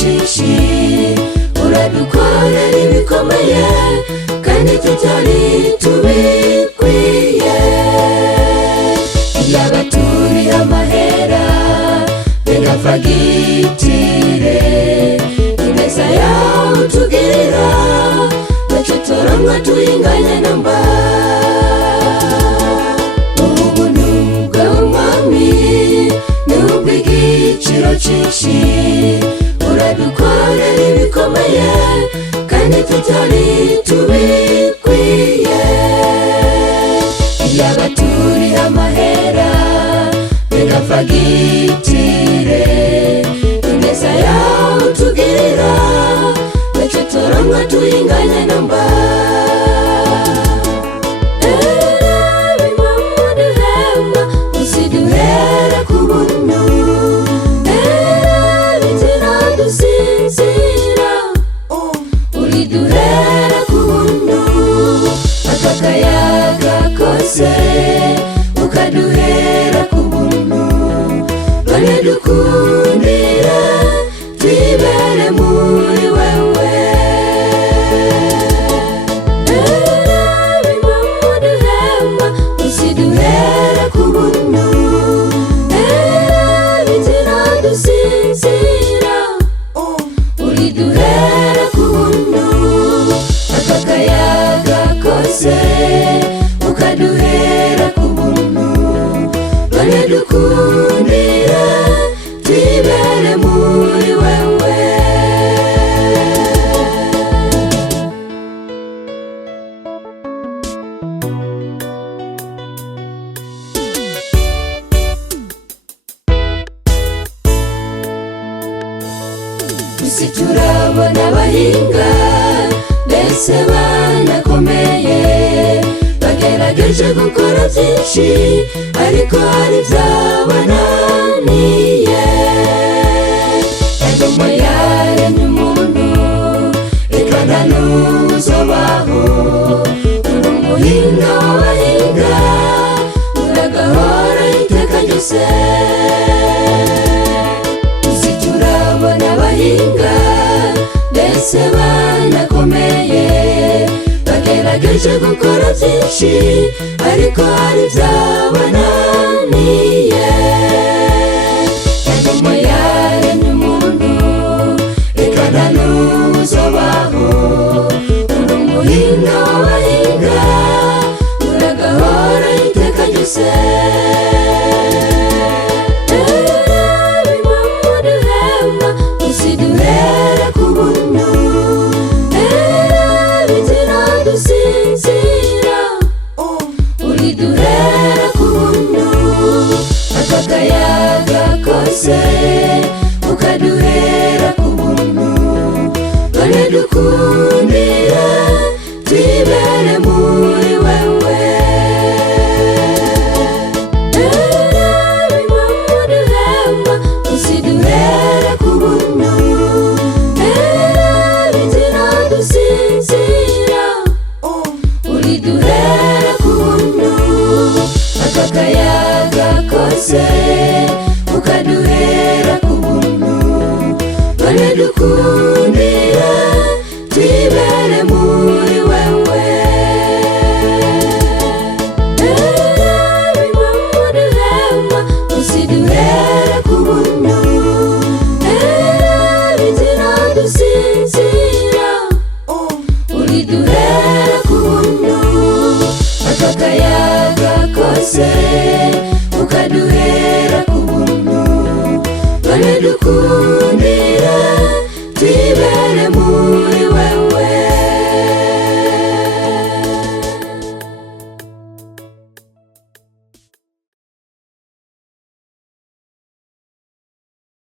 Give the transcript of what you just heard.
cyinshi uradukorera ibikomeye kandi tutari tubikwiye. Yaba turi amahera benga fagitire ineza yawe utugirira ntacyo turonka tuyinganya namba. Ubuntu bwawe mwami ni ubw'igiciro cyinshi uradukorera ibikomeye kandi tutari tubikwiye. Yaba turi amahera benga fagitire ineza yawe utugirira ntacyo turonka tuyinganya namba. Usiduhere ku buntu bitira dusinzira uriduhere ku buntu aka kayaga kose ukaduhera ku buntu none dukundire twibere muri wewe. Usiduhere ku buntu bitira dusinzira uriduhere ku buntu aka kayaga kose ukaduhera ku buntu none dukundire twibere muri wewe. Isi turabona abahinga mbese banakomeye bagerageje gukora byinshi ariko hari ibyabananiye. Ingoma yaremye umuntu reka nta n'uzobaho uri umuhinga w'abahinga uragahora iteka ryose. Isi turabona abahinga mbese banakomeye bagerageje gukora byinshi ariko hari ibyabananiye. Ingoma yaremye umuntu reka nta n'uzobaho uri umuhinga w'abahinga uragahora iteka ryose. Usiduhere ku buntu bitira dusinzira uriduhere ku buntu aka kayaga kose ukaduhera ku buntu none dukundire twibere muri wewe. Usiduhere ku buntu bitira dusinzira uriduhere ku buntu aka kayaga kose ukaduhera ku buntu none dukundire twibere muri wewe. Usiduhere ku buntu bitira dusinzira uriduhere ku buntu aka kayaga kose